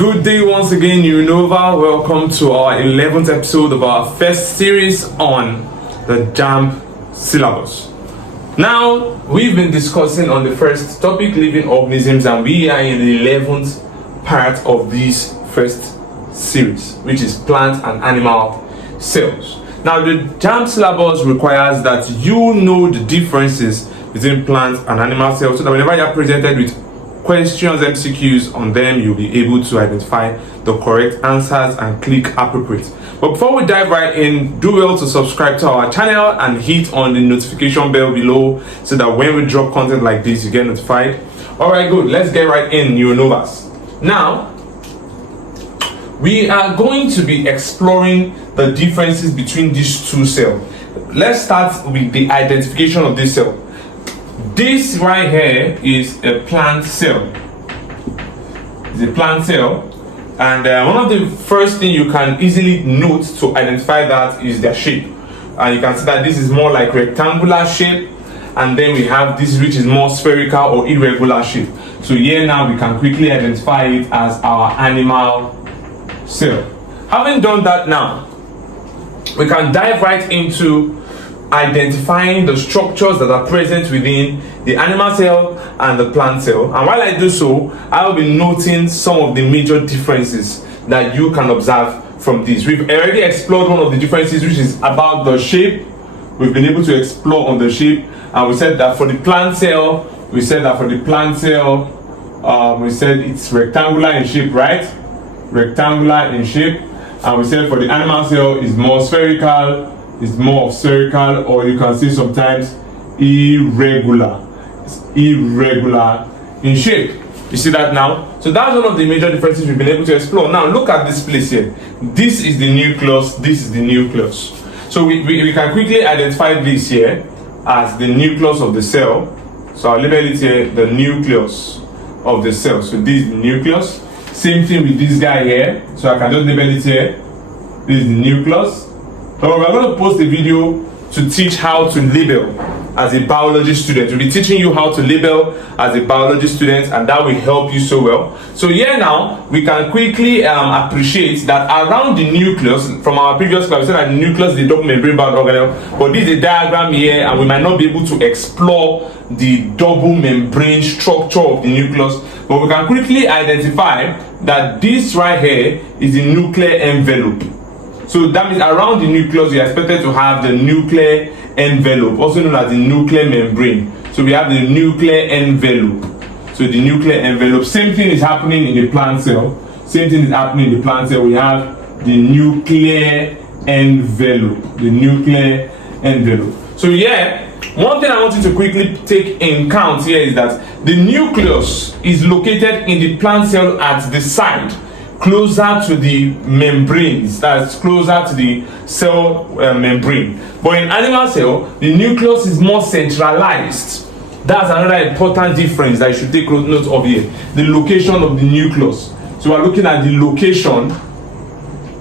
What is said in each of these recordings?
Good day once again, Unova. Welcome to our 11th episode of our first series on the JAMB syllabus. Now, we've been discussing on the first topic, living organisms, and we are in the 11th part of this first series, which is plant and animal cells. Now, the JAMB syllabus requires that you know the differences between plant and animal cells, so that whenever you are presented with questions, MCQs on them, you'll be able to identify the correct answers and click appropriate. But before we dive right in, do well to subscribe to our channel and hit on the notification bell below so that when we drop content like this, you get notified. All right, good. Let's get right in, new novas. Now, we are going to be exploring the differences between these two cells. Let's start with the identification of this cell. This right here is a plant cell. It's a plant cell, and one of the first things you can easily note to identify that is their shape. And you can see that this is more like rectangular shape, and then we have this which is more spherical or irregular shape. So here now we can quickly identify it as our animal cell. Having done that, now we can dive right into identifying the structures that are present within the animal cell and the plant cell. And while I do so, I will be noting some of the major differences that you can observe from this. We've already explored one of the differences, which is about the shape. We've been able to explore on the shape, and we said that for the plant cell, we said it's rectangular in shape, right? Rectangular in shape. And we said for the animal cell is more spherical, is more spherical, or you can see sometimes irregular. It's irregular in shape. You see that now? So that's one of the major differences we've been able to explore. Now look at this place here. This is the nucleus, this is the nucleus. So we can quickly identify this here as the nucleus of the cell. So I'll label it here, the nucleus of the cell. So this is the nucleus. Same thing with this guy here. So I can just label it here. This is the nucleus. So we're going to post a video to teach how to label as a biology student. We'll be teaching you how to label as a biology student, and that will help you so well. So here now, we can quickly appreciate that around the nucleus, from our previous class, we said that the nucleus is the double membrane bound organelle, but this is a diagram here, and we might not be able to explore the double membrane structure of the nucleus, but we can quickly identify that this right here is the nuclear envelope. So that means around the nucleus, you are expected to have the nuclear envelope, also known as the nuclear membrane. So we have the nuclear envelope. So the nuclear envelope. Same thing is happening in the plant cell. Same thing is happening in the plant cell. We have the nuclear envelope. The nuclear envelope. So yeah, one thing I want you to quickly take in count here is that the nucleus is located in the plant cell at the side, closer to the membranes, that's closer to the cell membrane. But in animal cell, the nucleus is more centralized. That's another important difference that you should take note of here. The location of the nucleus. So we're looking at the location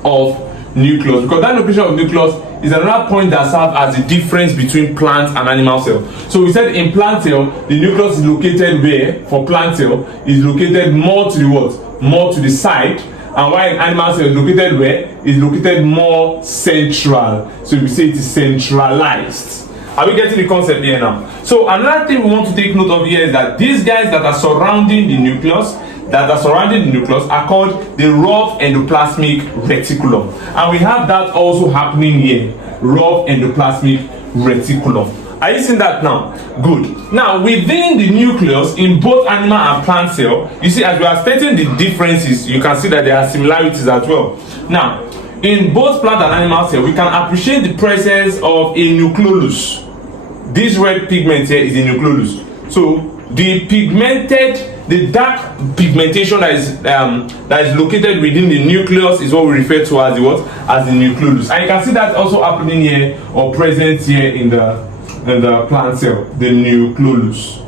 of nucleus, because that location of nucleus is another point that serves as the difference between plant and animal cell. So we said in plant cell, the nucleus is located where? For plant cell, is located more to the what? More to the side. And while in animal cell is located where? Is located more central. So we say it is centralized. Are we getting the concept here now? So another thing we want to take note of here is that these guys that are surrounding the nucleus, are called the rough endoplasmic reticulum. And we have that also happening here, rough endoplasmic reticulum. Are you seeing that now? Good. Now, within the nucleus, in both animal and plant cell, you see, as we are stating the differences, you can see that there are similarities as well. Now, in both plant and animal cell, we can appreciate the presence of a nucleolus. This red pigment here is a nucleolus. So, the dark pigmentation that is located within the nucleus is what we refer to as the what? As the nucleolus. And you can see that also happening here or present here in the plant cell, the nucleolus.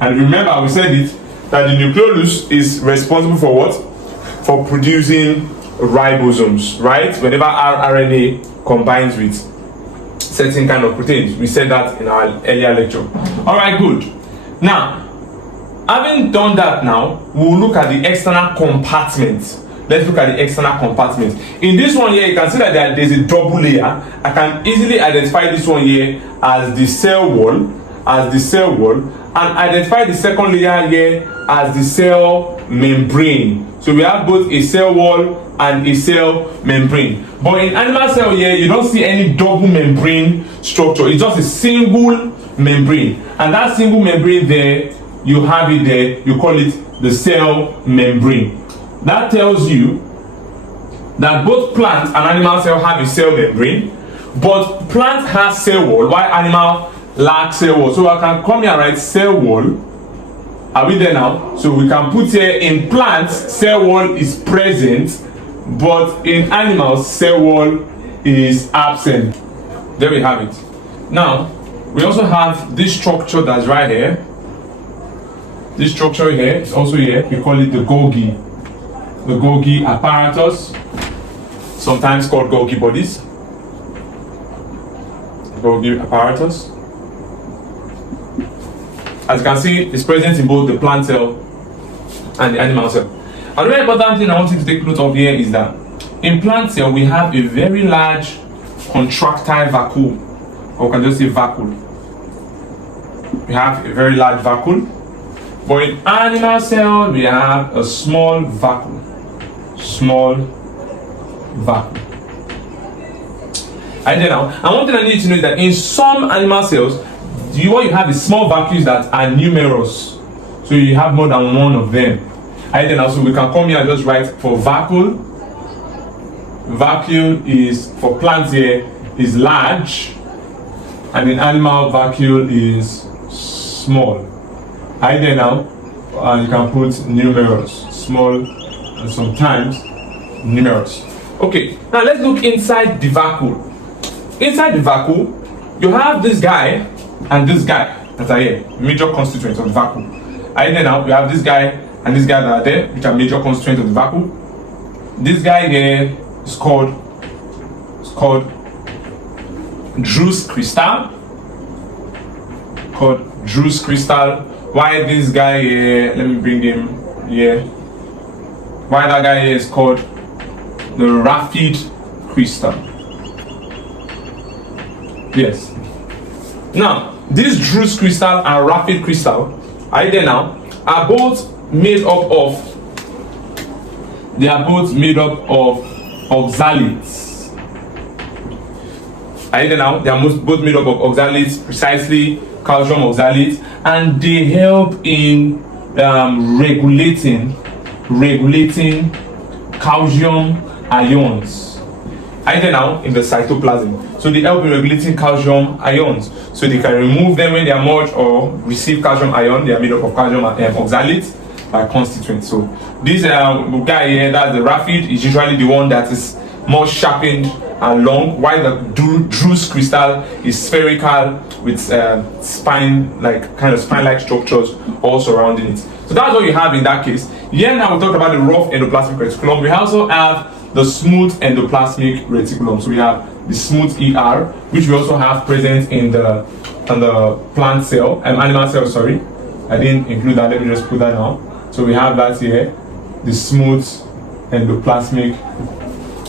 And remember, we said it that the nucleolus is responsible for what? For producing ribosomes, right? Whenever RNA combines with certain kind of proteins. We said that in our earlier lecture. All right, good. Now, having done that now, we'll look at the external compartment. Let's look at the external compartment. In this one here, you can see that there's a double layer. I can easily identify this one here as the cell wall, and identify the second layer here as the cell membrane. So we have both a cell wall and a cell membrane. But in animal cell here, you don't see any double membrane structure. It's just a single membrane. And that single membrane there, you have it there, you call it the cell membrane. That tells you that both plant and animal cell have a cell membrane, but plant has cell wall while animal lacks cell wall. So I can come here and write cell wall. Are we there now? So we can put here, in plants cell wall is present, but in animals cell wall is absent. There we have it. Now we also have this structure that's right here. This structure here is also here. We call it the Golgi. The Golgi apparatus, sometimes called Golgi bodies. Golgi apparatus. As you can see, it's present in both the plant cell and the animal cell. Another important thing I want you to take note of here is that in plant cell we have a very large contractile vacuole, or we can just say vacuole. We have a very large vacuole, but in animal cell we have a small vacuole. Small vacuole. And then now, and one thing I need to know is that in some animal cells, what you have is small vacuoles that are numerous. So you have more than one of them. And then also we can come here and just write for vacuole. Vacuole is, for plants here, is large, and in animal vacuole is small. And then now, you can put numerous, small, and sometimes numerous. Okay, now let's look inside the vacuole. Inside the vacuole, you have this guy and this guy that are here, major constituents of the vacuole. And then now we have this guy and this guy that are there, which are major constituents of the vacuole. This guy here is called Druce crystal. Why this guy here, let me bring him here. Why that guy here is called the rapid crystal. Yes. Now, this Druce crystal and rapid crystal are both made up of oxalates. They are both made up of oxalates, precisely calcium oxalates, and they help in regulating calcium ions. In the cytoplasm. So they help in regulating calcium ions. So they can remove them when they are merged or receive calcium ion. They are made up of calcium oxalates by constituents. So this guy here, that's the rapid, is usually the one that is more sharpened and long, while the Druce crystal is spherical with spine-like structures all surrounding it. So that's what you have in that case. Here now we talked about the rough endoplasmic reticulum. We also have the smooth endoplasmic reticulum. So we have the smooth ER, which we also have present in the plant cell, animal cell, sorry. I didn't include that, let me just put that now. So we have that here, the smooth endoplasmic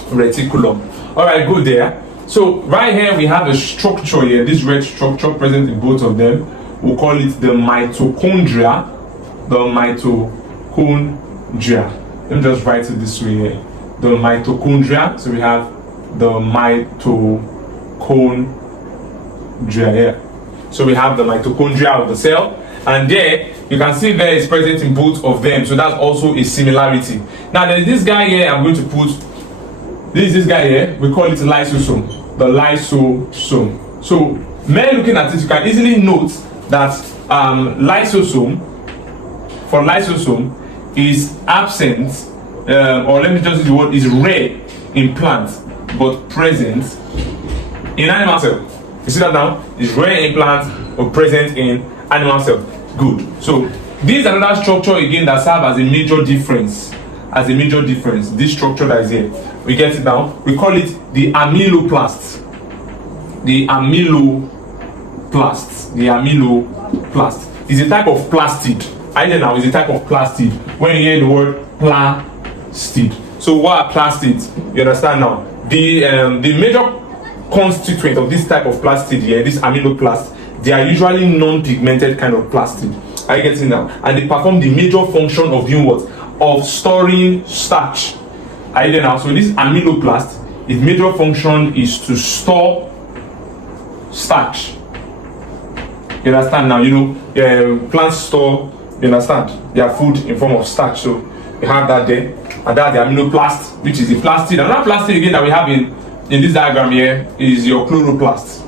reticulum. Alright, good there. So right here we have a structure here, this red structure present in both of them. We'll call it the mitochondria. The mitochondria. Let me just write it this way here. The mitochondria. So we have the mitochondria here. So we have the mitochondria of the cell, and there you can see there is present in both of them. So that's also a similarity. Now there's this guy here. I'm going to put this guy here. We call it lysosome. The lysosome. So when looking at it, you can easily note that lysosome is absent, or let me just use the word, is rare in plants but present in animal cell. You see that now? It's rare in plants but present in animal cell. Good. So this is another structure again that serves as a major difference. This structure that is here, we get it now. We call it the amyloplast. The amyloplast is a type of plastid. Idea now is a type of plastid. When you hear the word plastid, so what are plastids? You understand now? The major constituent of this type of plastid here, this aminoplast, they are usually non-pigmented kind of plastid. Are you getting now? And they perform the major function of doing what? Of storing starch. Are you there now? So this aminoplast, its major function is to store starch. You understand now? You know, plants store, you understand, their food in form of starch. So you have that there, and that's the aminoplast, which is the plastid. Another plastid again that we have in this diagram here is your chloroplast.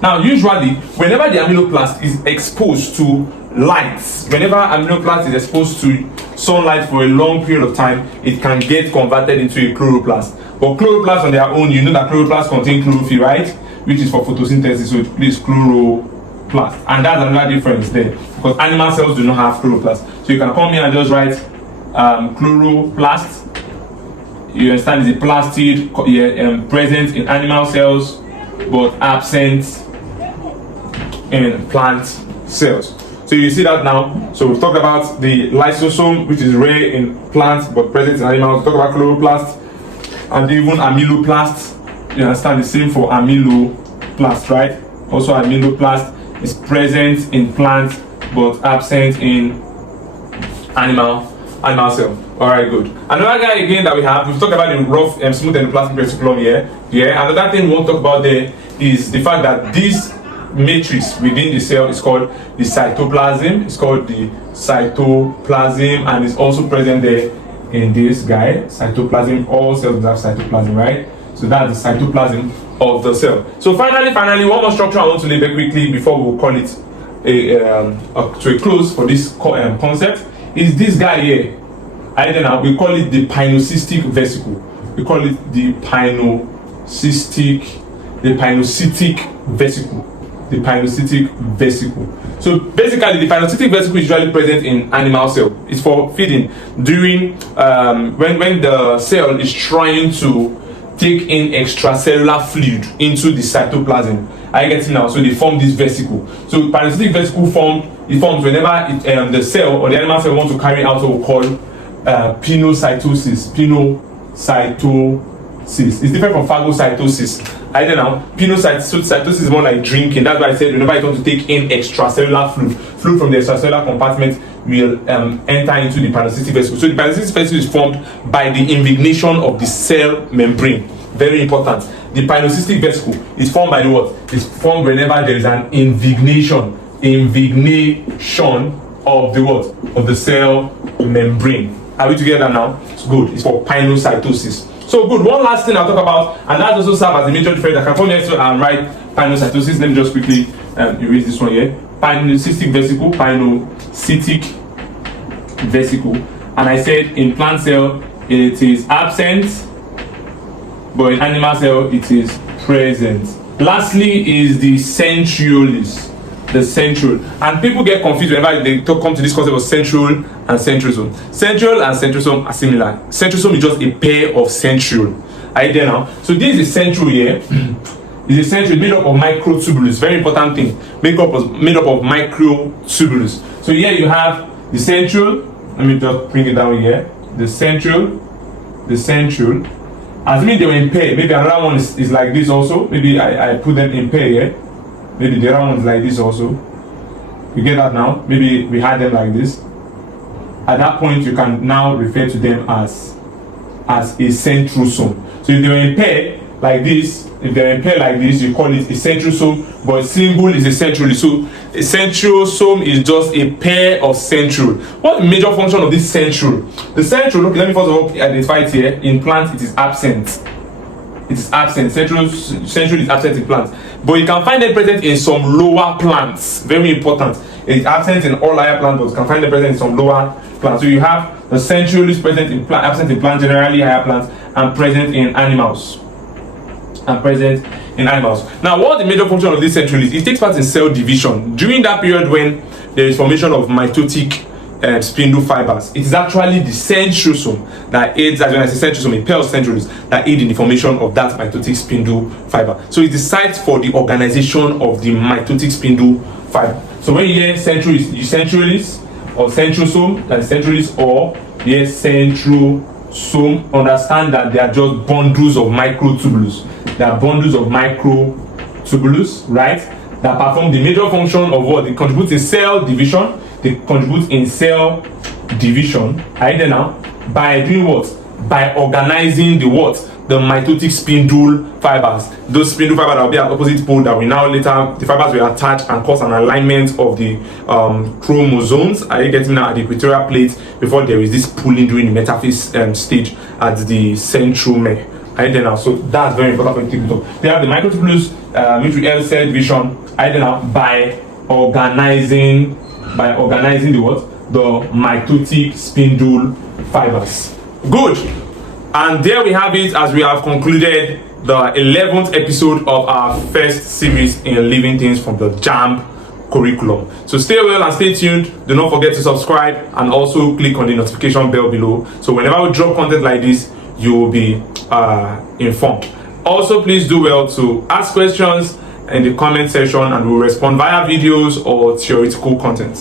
Now, usually, whenever the aminoplast is exposed to light, whenever aminoplast is exposed to sunlight for a long period of time, it can get converted into a chloroplast. But chloroplasts on their own, you know that chloroplasts contain chlorophyll, right? Which is for photosynthesis, so it plays chloroplast. And that's another difference there, because animal cells do not have chloroplast. So you can come here and just write chloroplast. You understand, it's a plastid present in animal cells, but absent in plant cells. So you see that now. So we've talked about the lysosome, which is rare in plants but present in animals. We talk about chloroplast and even amyloplast. You understand, the same for amyloplast, right? Also amyloplast is present in plants but absent in animal cell. Alright, good. Another guy again that we've talked about the rough smooth endoplasmic reticulum here. Yeah, another thing we want to talk about there is the fact that this matrix within the cell is called the cytoplasm. It's called the cytoplasm, and it's also present there in this guy. Cytoplasm, all cells have cytoplasm, right? So that's the cytoplasm of the cell. So finally, one more structure I want to leave very quickly before we'll call it to a close for this concept is this guy here. And then we call it the pinocystic vesicle. We call it the pinocystic vesicle. The pinocystic vesicle. So basically, the pinocystic vesicle is usually present in animal cell. It's for feeding during when the cell is trying to take in extracellular fluid into the cytoplasm. Are you getting now? So they form this vesicle. So pinocystic vesicle forms whenever the cell or the animal cell wants to carry out what we call pinocytosis. It's different from phagocytosis. I don't know. Pinocytosis is more like drinking. That's why I said whenever you want to take in extracellular fluid from the extracellular compartment will enter into the pinocystic vesicle. So the pinocystic vesicle is formed by the invignation of the cell membrane. Very important. The pinocystic vesicle is formed by the what? It's formed whenever there is an invignation of the what? Of the cell membrane. Are we together now? It's good. It's for pinocytosis. So good. One last thing I'll talk about, and that also serves as a major difference. I can come here and write pinocytosis. Let me just quickly erase this one here. Pinocystic vesicle. And I said in plant cell it is absent, but in animal cell it is present. Lastly is the centrioles. The centriole, and people get confused whenever they come to this concept of centriole and centrosome. Centriole and centrosome are similar. Centrosome is just a pair of centriole. Are you there now? So this is a centriole here. It's a centriole made up of microtubules. Very important thing. Made up of microtubules. So here you have the centriole. Let me just bring it down here. The centriole. As mean they were in pair. Maybe another one is like this also. Maybe I put them in pair here. Maybe the other one's like this also. You get that now? Maybe we had them like this. At that point, you can now refer to them as a centrosome. So if they were in pair like this, you call it a centrosome, but symbol is a centriole. So a centrosome is just a pair of centriole. What's the major function of this centriole? The centriole, okay, let me first of all identify it here. In plants, it is absent. It is absent. Centriole is absent in plants. But you can find them present in some lower plants. Very important. It's absent in all higher plants, but you can find them present in some lower plants. So you have the centriole is present in absent in plants, generally higher plants, and present in animals. Now, what the major function of this centriole is? It takes part in cell division. During that period when there is formation of mitotic spindle fibers, it is actually the centrosome that aids, as when I say centrosome, a pair of centrioles that aid in the formation of that mitotic spindle fiber. So it's the site for the organization of the mitotic spindle fiber. So when you hear centralis or centrosome, that is centralis, or you hear centrosome, understand that they are just bundles of microtubules. They are bundles of microtubules, right? That perform the major function of what? They contribute in cell division. They contribute in cell division. Are you there now? By doing what? By organizing the what? The mitotic spindle fibers. Those spindle fibers that will be at opposite pole that we now later, the fibers will attach and cause an alignment of the chromosomes. Are you getting now at the equatorial plate before there is this pulling during the metaphase stage at the centromere? Are you there now? So that's very important for you to take note of. They have the microtubules which we have cell division. Are you there now? By organizing the what? The mitotic spindle fibers. Good. And there we have it, as we have concluded the 11th episode of our first series in Living Things from the JAMB curriculum. So stay well and stay tuned. Do not forget to subscribe and also click on the notification bell below. So whenever we drop content like this, you will be informed. Also, please do well to ask questions in the comment section and we'll respond via videos or theoretical content.